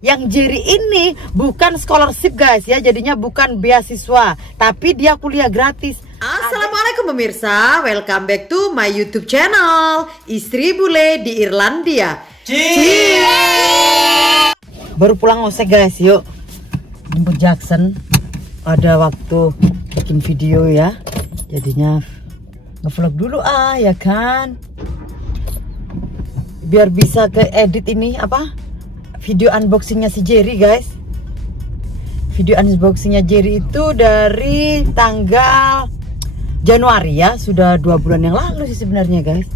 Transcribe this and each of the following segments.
Yang Jerry ini bukan scholarship guys ya, jadinya bukan beasiswa, tapi dia kuliah gratis. Assalamualaikum pemirsa, welcome back to my YouTube channel Istri Bule di Irlandia. Cheers! Baru pulang ngosek guys, yuk jemput Jackson. Ada waktu bikin video ya, jadinya ngevlog dulu ya kan, biar bisa ke edit ini apa, video unboxingnya si Jerry guys. Video unboxingnya Jerry itu dari tanggal Januari ya, sudah 2 bulan yang lalu sih sebenarnya guys.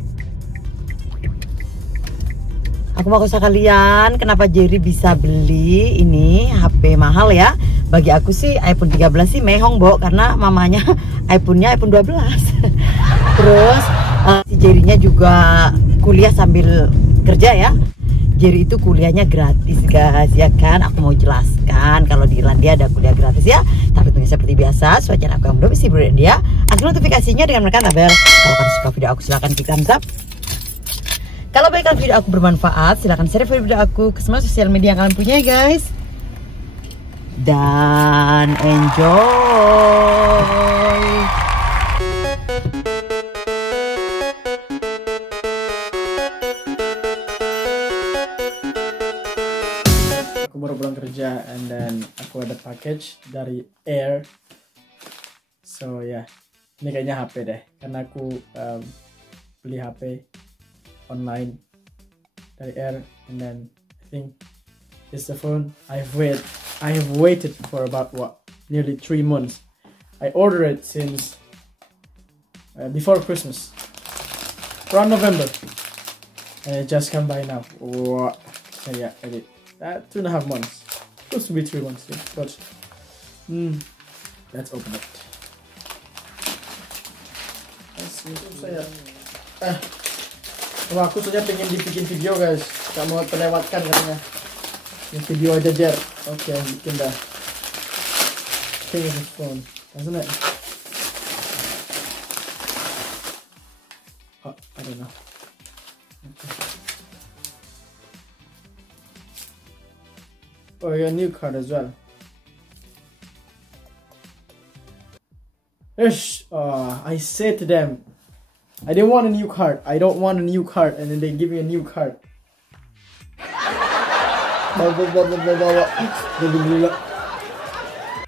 Aku mau kasih kalian kenapa Jerry bisa beli ini HP mahal ya. Bagi aku sih iPhone 13 sih mehong Bo, karena mamanya iPhone-nya iPhone 12. Terus si Jerry-nya juga kuliah sambil kerja ya. Jerry itu kuliahnya gratis guys ya kan. Aku mau jelaskan kalau di Irlandia ada kuliah gratis ya. Tapi tentunya seperti biasa, sesuai channel aku yang belum isi dia, aktifkan notifikasinya dengan menekan bel. Kalau kalian suka video aku silahkan klik thumbs up. Kalau baikkan video aku bermanfaat, silahkan share video aku ke semua sosial media yang kalian punya guys. Dan enjoy. Aku baru pulang kerja and then aku ada package dari Air. So ya, ini kayaknya HP deh, karena aku beli HP online dari Air, and then I think it's the phone I have waited for about nearly 3 months. I ordered it since before Christmas, around November, and it just come by now. So yeah, I did. 2.5 months, supposed to be 3 months, yeah. But let's open it. Let's see. Wah, aku soalnya pengen dibikin video guys, gak mau terlewatkan katanya. Yang video aja Jer. Oke, bikin dah. Think of this phone, doesn't it? Oh, I don't know. Okay. Oh, you got a new card as well. Ish, I said to them, I didn't want a new card. I don't want a new card, and then they give me a new card.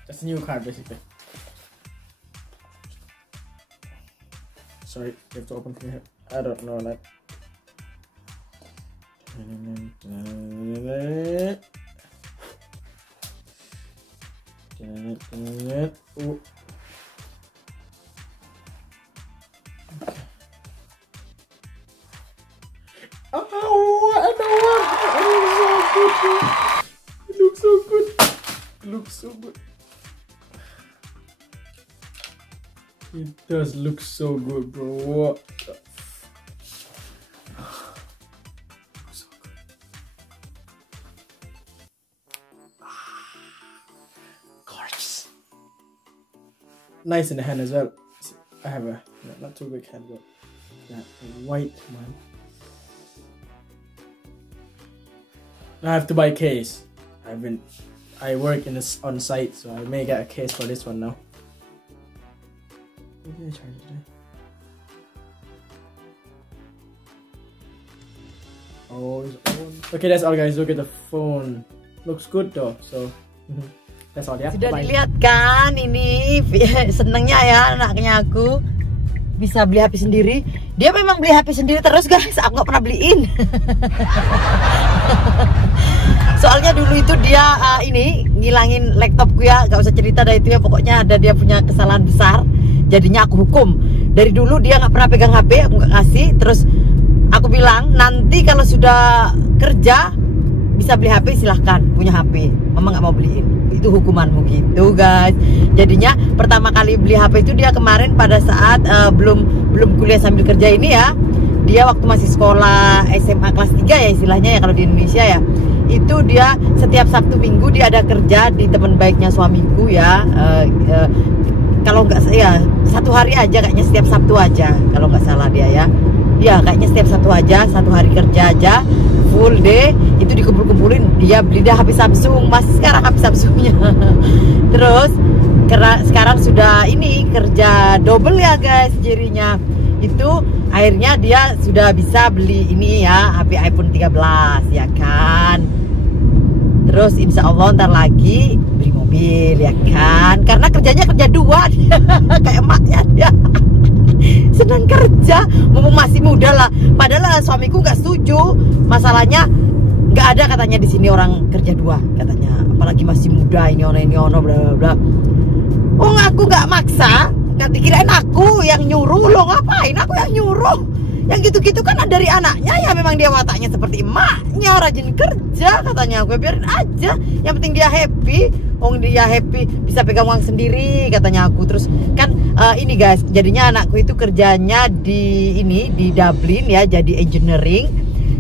That's a new card, basically. Sorry, you have to open from here. I don't know that. Oh. Oh, I know what. It looks so good. It looks so good. It does look so good, bro. What the so good. Gorgeous. Nice in the hand as well. I have a not too big hand, but a white one. I have to buy a case. I work on site, so I may get a case for this one now. Oh, okay, that's all guys. Look at the phone. Looks good though. So that's all ya. Sudah dilihat kan ini senengnya ya anaknya aku bisa beli HP sendiri. Dia memang beli HP sendiri terus guys. Aku nggak pernah beliin. Soalnya dulu itu dia ini ngilangin laptopku ya, gak usah cerita dah itu ya, pokoknya ada dia punya kesalahan besar, jadinya aku hukum. Dari dulu dia nggak pernah pegang HP, aku nggak kasih. Terus aku bilang nanti kalau sudah kerja bisa beli HP silahkan, punya HP, mama nggak mau beliin, itu hukumanmu gitu guys. Jadinya pertama kali beli HP itu dia kemarin pada saat belum kuliah sambil kerja ini ya. Dia waktu masih sekolah SMA kelas 3 ya istilahnya ya kalau di Indonesia ya. Itu dia setiap Sabtu Minggu dia ada kerja di teman baiknya suamiku ya. Kalau nggak ya 1 hari aja kayaknya, setiap Sabtu aja kalau nggak salah dia ya. Ya kayaknya setiap Sabtu aja, 1 hari kerja aja full day itu dikumpul-kumpulin, dia beli dah HP Samsung, masih sekarang HP Samsungnya. Terus karena sekarang sudah ini kerja double ya guys, jerinya itu akhirnya dia sudah bisa beli ini ya, HP iPhone 13 ya kan. Terus insya Allah ntar lagi beli mobil ya kan, karena kerjanya kerja dua dia. Kayak emaknya dia senang kerja, mumpung masih muda lah. Padahal suamiku nggak setuju, masalahnya nggak ada katanya di sini orang kerja dua katanya, apalagi masih muda, ini ono bla bla bla. Oh aku nggak maksa, nggak dikirain aku yang nyuruh, lo ngapain aku yang nyuruh. Yang gitu-gitu kan dari anaknya ya, memang dia wataknya seperti emaknya, rajin kerja katanya. Gue biarin aja, yang penting dia happy. Dia happy bisa pegang uang sendiri katanya aku. Terus kan ini guys, jadinya anakku itu kerjanya di Dublin ya, jadi engineering.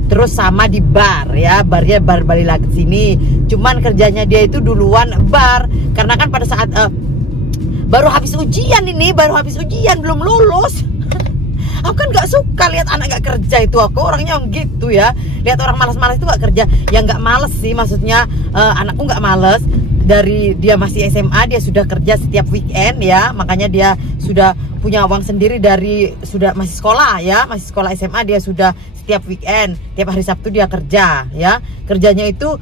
Terus sama di bar ya, barnya bar balik lagi ke sini. Cuman kerjanya dia itu duluan bar, karena kan pada saat baru habis ujian belum lulus. Aku kan nggak suka lihat anak nggak kerja itu, aku orangnya gitu ya, lihat orang malas-malas itu nggak kerja. Ya nggak males sih, maksudnya anakku nggak males. Dari dia masih SMA dia sudah kerja setiap weekend ya, makanya dia sudah punya uang sendiri dari sudah masih sekolah ya, masih sekolah SMA. Dia sudah setiap weekend, tiap hari Sabtu dia kerja ya. Kerjanya itu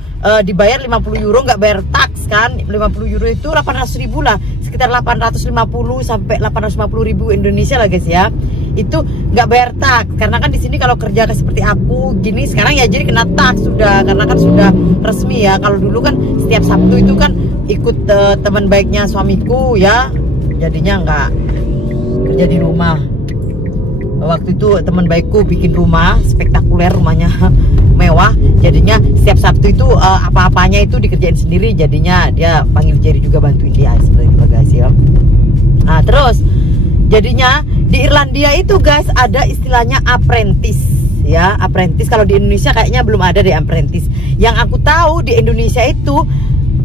dibayar 50 euro, nggak bayar tax kan. 50 euro itu 800.000 lah, sekitar 850 sampai 850.000 Indonesia lah guys ya. Itu nggak bayar tax, karena kan di sini kalau kerja seperti aku gini sekarang ya jadi kena tax sudah, karena kan sudah resmi ya. Kalau dulu kan setiap Sabtu itu kan ikut teman baiknya suamiku ya, jadinya nggak kerja di rumah. Waktu itu teman baikku bikin rumah spektakuler, rumahnya mewah, jadinya setiap Sabtu itu apa-apanya itu dikerjain sendiri, jadinya dia panggil Jerry juga bantuin dia seperti itu guys ya. Nah terus jadinya di Irlandia itu guys ada istilahnya apprentice ya, apprentice. Kalau di Indonesia kayaknya belum ada deh apprentice. Yang aku tahu di Indonesia itu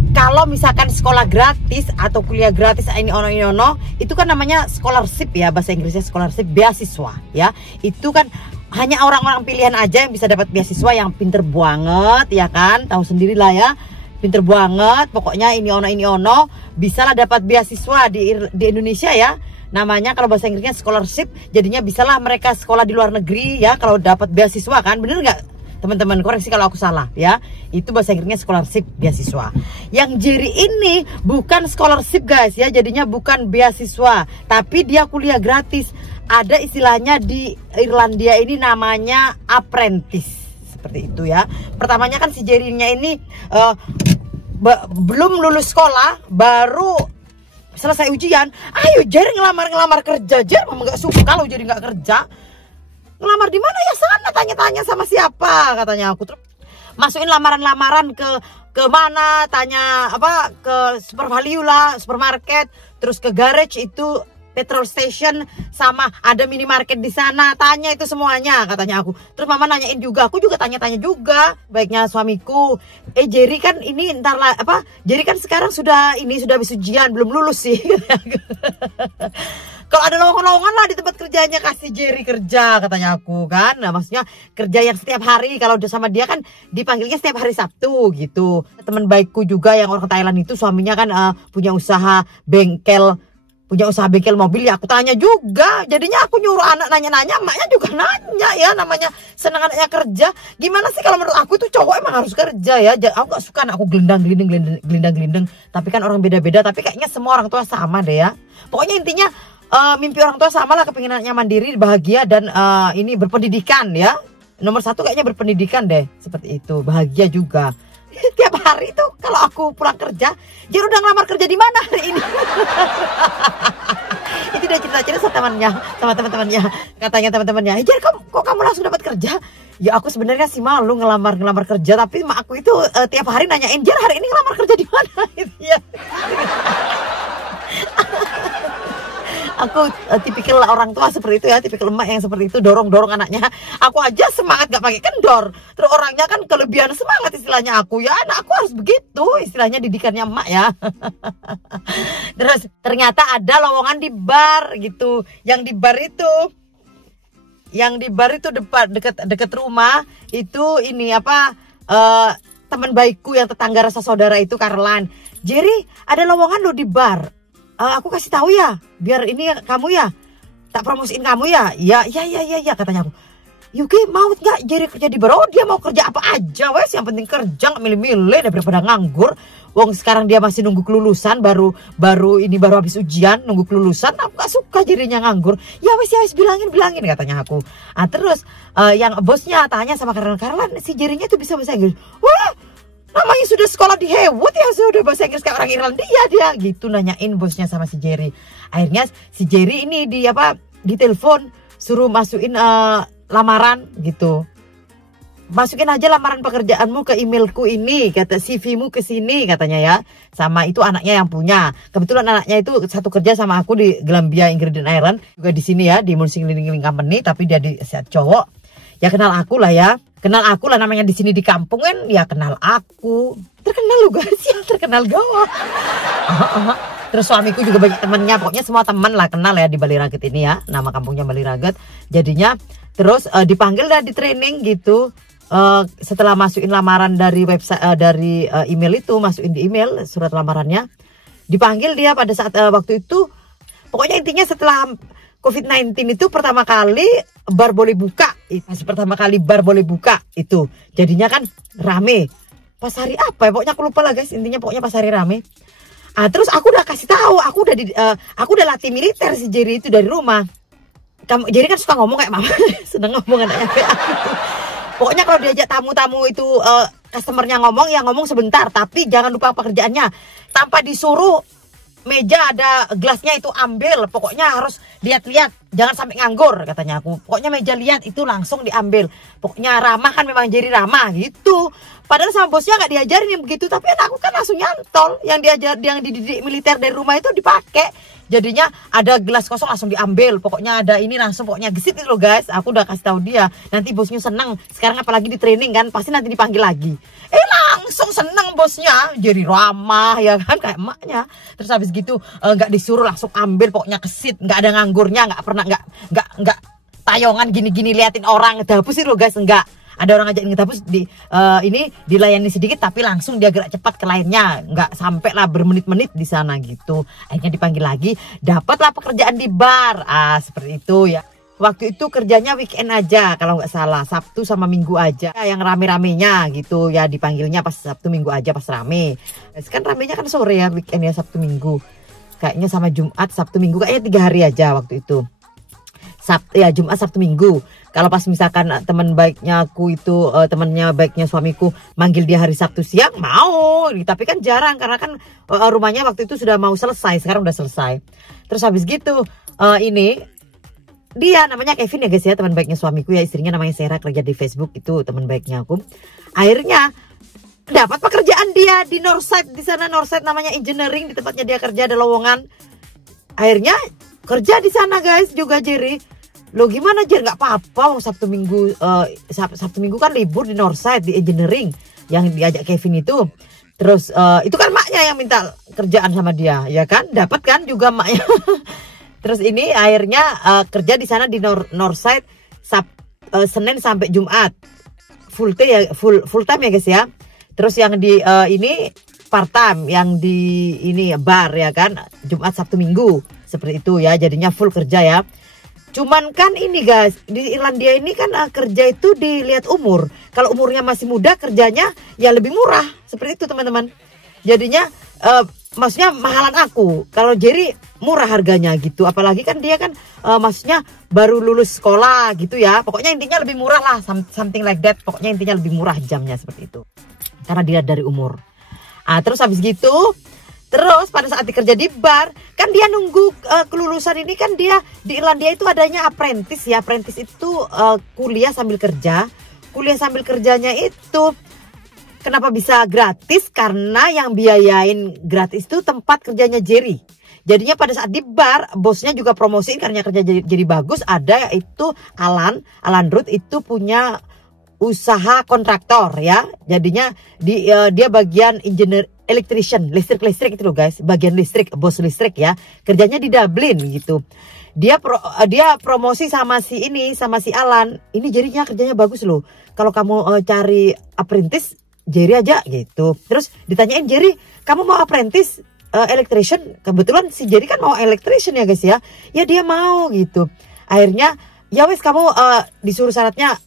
kalau misalkan sekolah gratis atau kuliah gratis ini ono itu kan namanya scholarship ya, bahasa Inggrisnya scholarship, beasiswa ya. Itu kan hanya orang-orang pilihan aja yang bisa dapat beasiswa, yang pinter banget ya kan, tahu sendirilah ya, pinter banget pokoknya ini ono bisa lah dapat beasiswa di Indonesia ya. Namanya kalau bahasa Inggrisnya scholarship, jadinya bisalah mereka sekolah di luar negeri ya kalau dapat beasiswa kan, bener nggak teman-teman? Koreksi kalau aku salah ya, itu bahasa Inggrisnya scholarship, beasiswa. Yang Jerry ini bukan scholarship guys ya, jadinya bukan beasiswa, tapi dia kuliah gratis. Ada istilahnya di Irlandia ini namanya apprentice, seperti itu ya. Pertamanya kan si Jerry-nya ini belum lulus sekolah, baru selesai ujian, ayo Jerry ngelamar kerja. Jerry memang nggak suka kalau Jerry nggak kerja. Ngelamar di mana ya, sana tanya-tanya sama siapa katanya aku. Terus masukin lamaran-lamaran ke mana, tanya apa, ke Super Value lah, supermarket, terus ke garage itu petrol station, sama ada minimarket di sana, tanya itu semuanya katanya aku. Terus mama nanyain juga, aku juga tanya-tanya juga baiknya suamiku. Jerry kan ini ntar lah apa, Jerry kan sekarang sudah habis ujian, belum lulus sih. Kalau ada lowongan-lowongan lah di tempat kerjanya, kasih Jerry kerja katanya aku kan. Nah maksudnya kerja yang setiap hari, kalau udah sama dia kan dipanggilnya setiap hari Sabtu gitu. Teman baikku juga yang orang Thailand itu suaminya kan punya usaha bengkel mobil ya, aku tanya juga. Jadinya aku nyuruh anak nanya-nanya, emaknya juga nanya ya, namanya senang anaknya kerja. Gimana sih kalau menurut aku itu cowok emang harus kerja ya. Aku gak suka anakku gelindang-gelinding. Tapi kan orang beda-beda, tapi kayaknya semua orang tua sama deh ya. Pokoknya intinya mimpi orang tua sama lah, kepingin anaknya mandiri, bahagia, dan ini berpendidikan ya. Nomor satu kayaknya berpendidikan deh, seperti itu, bahagia juga. Tiap hari tuh kalau aku pulang kerja, Jer udah ngelamar kerja di mana hari ini? Itu udah cerita-cerita sama teman-temannya. Katanya teman-temannya, Jer kok kamu langsung dapat kerja? Ya aku sebenarnya sih malu ngelamar kerja, tapi mak aku itu tiap hari nanyain, Jer hari ini ngelamar kerja di mana? Gitu ya. Aku tipikal orang tua seperti itu ya, tipikal emak yang seperti itu, dorong anaknya. Aku aja semangat gak pakai kendor, terus orangnya kan kelebihan semangat istilahnya aku ya. Anak aku harus begitu istilahnya, didikannya emak ya. Terus ternyata ada lowongan di bar gitu. Yang di bar itu Yang di bar itu deket rumah itu ini apa teman baikku yang tetangga rasa saudara itu Karlan. Jerry, ada lowongan lo di bar. Aku kasih tahu ya, biar ini kamu ya, tak promosiin kamu ya. Ya katanya aku. Yuki mau nggak Jerry kerja di bar? Oh dia mau kerja apa aja wes, yang penting kerja nggak milih-milih daripada nganggur. Wong sekarang dia masih nunggu kelulusan, baru habis ujian nunggu kelulusan. Aku gak suka jadinya nganggur. Ya wes bilangin katanya aku. Terus yang bosnya tanya sama Karlan, si Jerry-nya tuh bisa bahasa Inggris. Wah, namanya sudah sekolah di Haywood ya, sudah bahasa Inggris kayak orang Irlandia dia gitu, nanyain bosnya sama si Jerry. Akhirnya si Jerry ini ditelepon suruh masukin lamaran gitu. Masukin aja lamaran pekerjaanmu ke emailku ini, kata CV-mu ke sini katanya ya. Sama itu anaknya yang punya. Kebetulan anaknya itu satu kerja sama aku di Glambia Ingredient Ireland, juga di sini ya di Mulsing Cleaning Company, tapi dia di cowok. Ya kenal aku lah ya. Kenal aku lah, namanya di sini di kampung kan ya kenal aku. Terkenal lu guys ya, terkenal gawat. Terus suamiku juga banyak temannya, pokoknya semua teman lah kenal ya di Baliraget ini ya. Nama kampungnya Baliraget. Jadinya terus dipanggil dah di training gitu. Setelah masukin lamaran dari website dari email itu, masukin di email surat lamarannya, dipanggil dia pada saat waktu itu. Pokoknya intinya setelah COVID-19 itu pertama kali bar boleh buka, itu jadinya kan rame. Pas hari apa ya, pokoknya aku lupa lah guys, intinya pokoknya pas hari rame. Terus aku udah kasih tahu, aku udah latih militer si Jerry itu dari rumah. Jerry kan suka ngomong kayak mama, seneng ngomong anaknya kayak aku. Pokoknya kalau diajak tamu-tamu itu customernya ngomong, ya ngomong sebentar, tapi jangan lupa pekerjaannya. Tanpa disuruh meja ada gelasnya itu ambil, pokoknya harus lihat-lihat, jangan sampai nganggur katanya aku. Pokoknya meja lihat itu langsung diambil. Pokoknya ramah kan, memang jadi ramah gitu. Padahal sama bosnya nggak diajarin yang begitu, tapi aku kan langsung nyantol. Yang dididik militer dari rumah itu dipakai. Jadinya ada gelas kosong langsung diambil. Pokoknya ada ini langsung, pokoknya gesit itu loh guys. Aku udah kasih tahu dia. Nanti bosnya seneng. Sekarang apalagi di training kan, pasti nanti dipanggil lagi. Langsung seneng bosnya. Jadi ramah ya kan, kayak emaknya. Terus habis gitu nggak disuruh langsung ambil. Pokoknya kesit, nggak ada nganggurnya, nggak pernah nggak tayongan gini-gini liatin orang ngedapus itu loh guys, enggak. Ada orang ngajakin ngedapus ini dilayani sedikit, tapi langsung dia gerak cepat ke lainnya, nggak sampai lah bermenit-menit di sana gitu. Akhirnya dipanggil lagi, dapatlah pekerjaan di bar, seperti itu ya. Waktu itu kerjanya weekend aja kalau nggak salah, Sabtu sama Minggu aja yang rame-ramenya gitu ya, dipanggilnya pas Sabtu Minggu aja pas rame. Kan ramenya kan sore ya, weekend ya, Sabtu Minggu. Kayaknya sama Jumat, Sabtu Minggu, kayaknya 3 hari aja waktu itu. Jumat, Sabtu, Minggu. Kalau pas misalkan teman baiknya aku itu, temannya baiknya suamiku manggil dia hari Sabtu siang, mau. Tapi kan jarang karena kan rumahnya waktu itu sudah mau selesai, sekarang udah selesai. Terus habis gitu ini dia namanya Kevin ya guys ya, teman baiknya suamiku ya, istrinya namanya Sarah, kerja di Facebook itu teman baiknya aku. Akhirnya dapat pekerjaan dia di Northside, di sana Northside namanya engineering, di tempatnya dia kerja ada lowongan. Akhirnya kerja di sana guys juga Jerry. Lo gimana Jer, nggak apa-apa, Sabtu Minggu kan libur di Northside di engineering yang diajak Kevin itu. Terus itu kan maknya yang minta kerjaan sama dia ya kan, dapat kan juga maknya. Terus ini akhirnya kerja di sana di Northside Senin sampai Jumat full time ya guys ya. Terus yang di ini part time, yang di ini bar ya kan, Jumat Sabtu Minggu seperti itu ya, jadinya full kerja ya. Cuman kan ini guys, di Irlandia ini kan kerja itu dilihat umur. Kalau umurnya masih muda kerjanya ya lebih murah. Seperti itu teman-teman. Jadinya maksudnya mahalan aku. Kalau Jerry murah harganya gitu. Apalagi kan dia kan maksudnya baru lulus sekolah gitu ya. Pokoknya intinya lebih murah lah. Something like that. Pokoknya intinya lebih murah jamnya seperti itu. Karena dilihat dari umur. Terus habis gitu, terus pada saat dikerja di bar, kan dia nunggu kelulusan ini kan dia di Irlandia itu adanya apprentice ya. Apprentice itu kuliah sambil kerja. Kuliah sambil kerjanya itu kenapa bisa gratis? Karena yang biayain gratis itu tempat kerjanya Jerry. Jadinya pada saat di bar, bosnya juga promosiin karena kerja jadi bagus. Ada itu Alan Root itu punya usaha kontraktor ya. Jadinya dia bagian electrician, listrik itu loh guys, bagian listrik, bos listrik ya, kerjanya di Dublin gitu. Dia promosi sama si Alan. Ini Jerry-nya kerjanya bagus loh. Kalau kamu cari apprentice, Jerry aja gitu. Terus ditanyain, Jerry, kamu mau apprentice electrician? Kebetulan si Jerry kan mau electrician ya guys ya. Ya dia mau gitu. Akhirnya ya wes kamu disuruh syaratnya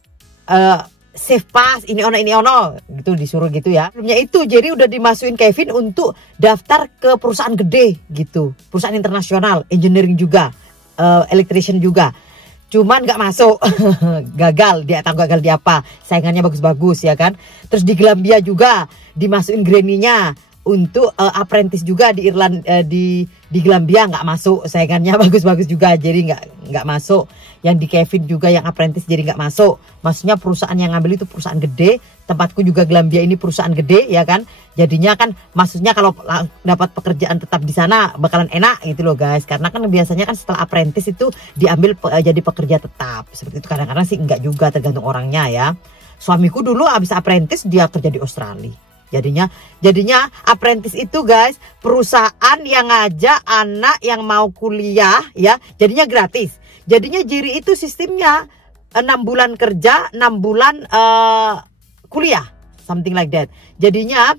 save pass ini ono gitu, disuruh gitu ya. Sebelumnya itu Jerry udah dimasukin Kevin untuk daftar ke perusahaan gede gitu, perusahaan internasional, engineering juga, electrician juga. Cuman nggak masuk, gagal dia, atau gagal di apa, saingannya bagus-bagus ya kan. Terus di Gambia juga dimasukin Granny-nya untuk apprentice juga di di Gambia, nggak masuk, saingannya bagus-bagus juga, jadi nggak masuk. Yang di Kevin juga yang apprentice jadi nggak masuk. Maksudnya perusahaan yang ngambil itu perusahaan gede. Tempatku juga Gambia ini perusahaan gede ya kan. Jadinya kan maksudnya kalau dapat pekerjaan tetap di sana bakalan enak gitu loh guys. Karena kan biasanya kan setelah apprentice itu diambil jadi pekerja tetap. Seperti itu, kadang-kadang sih enggak juga, tergantung orangnya ya. Suamiku dulu habis apprentice dia kerja di Australia. Jadinya apprentice itu guys, perusahaan yang ngajak anak yang mau kuliah ya, jadinya gratis. Jadinya Jerry itu sistemnya 6 bulan kerja, 6 bulan kuliah, something like that. Jadinya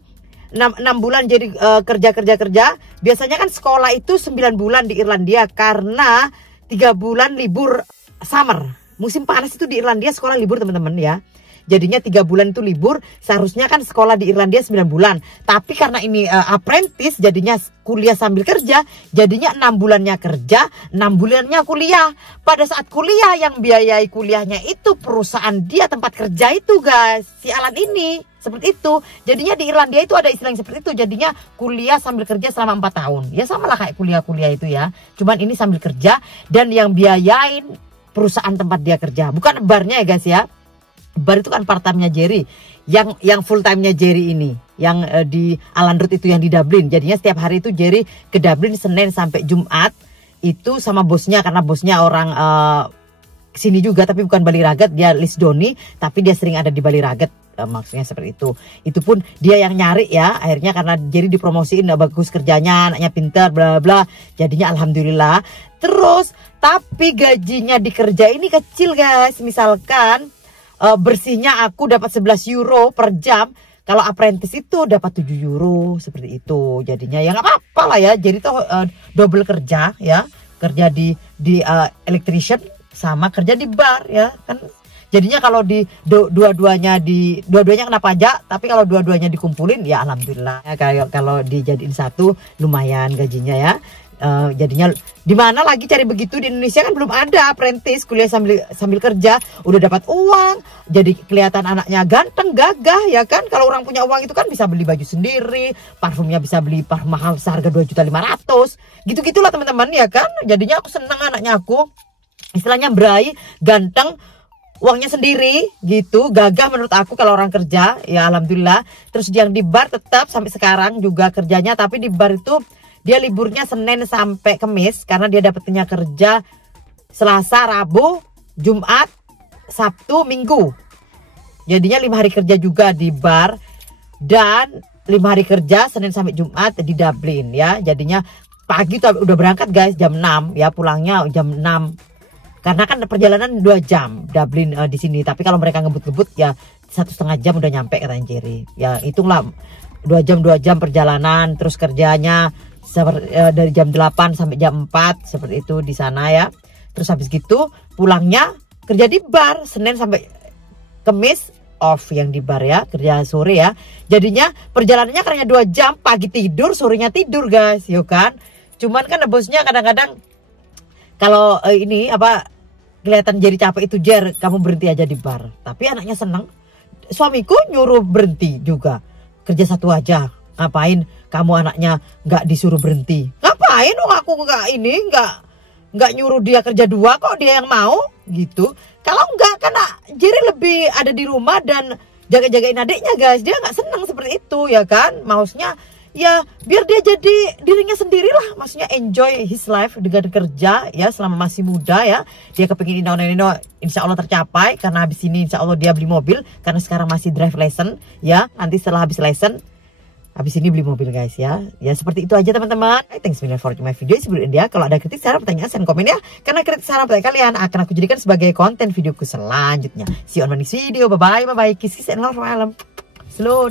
6 bulan jadi kerja. Biasanya kan sekolah itu 9 bulan di Irlandia, karena 3 bulan libur summer. Musim panas itu di Irlandia sekolah libur teman-teman ya. Jadinya 3 bulan itu libur, seharusnya kan sekolah di Irlandia 9 bulan. Tapi karena ini apprentice, jadinya kuliah sambil kerja, jadinya 6 bulannya kerja, 6 bulannya kuliah. Pada saat kuliah yang biayai kuliahnya itu perusahaan dia, tempat kerja itu guys, si Alan ini. Seperti itu. Jadinya di Irlandia itu ada istilah yang seperti itu. Jadinya kuliah sambil kerja selama 4 tahun. Ya sama lah kayak kuliah-kuliah itu ya. Cuman ini sambil kerja, dan yang biayain perusahaan tempat dia kerja. Bukan barnya ya guys ya. Bar itu kan part time-nya Jerry. Yang full time-nya Jerry ini, yang di Alan Road itu yang di Dublin. Jadinya setiap hari itu Jerry ke Dublin Senin sampai Jumat itu sama bosnya, karena bosnya orang sini juga tapi bukan Ballyraggett, dia Lisdoni, tapi dia sering ada di Ballyraggett. Maksudnya seperti itu. Itu pun dia yang nyari ya. Akhirnya karena Jerry dipromosiin, bagus kerjanya, anaknya pintar, bla bla. Jadinya alhamdulillah. Terus tapi gajinya di kerja ini kecil guys. Misalkan bersihnya aku dapat 11 euro per jam. Kalau apprentice itu dapat 7 euro seperti itu. Jadinya ya nggak apa-apa lah ya. Jadi tuh double kerja ya. Kerja di electrician sama kerja di bar ya kan. Jadinya kalau di dua-duanya kena pajak, tapi kalau dua-duanya dikumpulin ya alhamdulillah. Ya, kalau dijadiin satu lumayan gajinya ya. Jadinya di mana lagi cari begitu, di Indonesia kan belum ada apprentice kuliah sambil kerja, udah dapat uang, jadi kelihatan anaknya ganteng, gagah ya kan. Kalau orang punya uang itu kan bisa beli baju sendiri, parfumnya bisa beli parfum mahal seharga 2.500.000, gitu-gitulah teman-teman ya kan. Jadinya aku senang anaknya aku, istilahnya berai, ganteng, uangnya sendiri gitu, gagah menurut aku kalau orang kerja ya alhamdulillah. Terus yang di bar tetap sampai sekarang juga kerjanya, tapi di bar itu dia liburnya Senin sampai Kamis, karena dia dapetnya kerja Selasa, Rabu, Jumat, Sabtu, Minggu. Jadinya 5 hari kerja juga di bar, dan 5 hari kerja Senin sampai Jumat di Dublin ya. Jadinya pagi tuh udah berangkat guys jam 6 ya, pulangnya jam 6. Karena kan perjalanan 2 jam Dublin di sini. Tapi kalau mereka ngebut-ngebut ya 1,5 jam udah nyampe katanya Jerry. Ya hitunglah 2 jam perjalanan, terus kerjanya dari jam 8 sampai jam 4 seperti itu di sana ya. Terus habis gitu pulangnya kerja di bar Senin sampai Kamis, off yang di bar ya, kerja sore ya. Jadinya perjalanannya karena 2 jam, pagi tidur, sorenya tidur guys, yuk kan. Cuman kan bosnya kadang-kadang kalau ini apa kelihatan jadi capek itu, Jer kamu berhenti aja di bar. Tapi anaknya senang. Suamiku nyuruh berhenti juga, kerja satu aja. Ngapain kamu anaknya nggak disuruh berhenti? Ngapain? Aku nggak nyuruh dia kerja 2 kok, dia yang mau gitu. Kalau nggak, karena Jerry lebih ada di rumah dan jaga-jagain adiknya guys. Dia nggak senang seperti itu ya kan. Maksudnya ya biar dia jadi dirinya sendiri lah. Maksudnya enjoy his life dengan kerja ya selama masih muda ya. Dia kepingin Ino insya Allah tercapai, karena habis ini insya Allah dia beli mobil, karena sekarang masih drive lesson ya. Nanti setelah habis lesson Habis ini beli mobil guys ya. Ya seperti itu aja teman-teman. Thanks for watching my video. Sebelum dia, kalau ada kritik, saran, pertanyaan, send komen ya. Karena kritik, saran, pertanyaan kalian akan aku jadikan sebagai konten videoku selanjutnya. See you on my next video. Bye bye. Kiss kiss and love malam. Slow.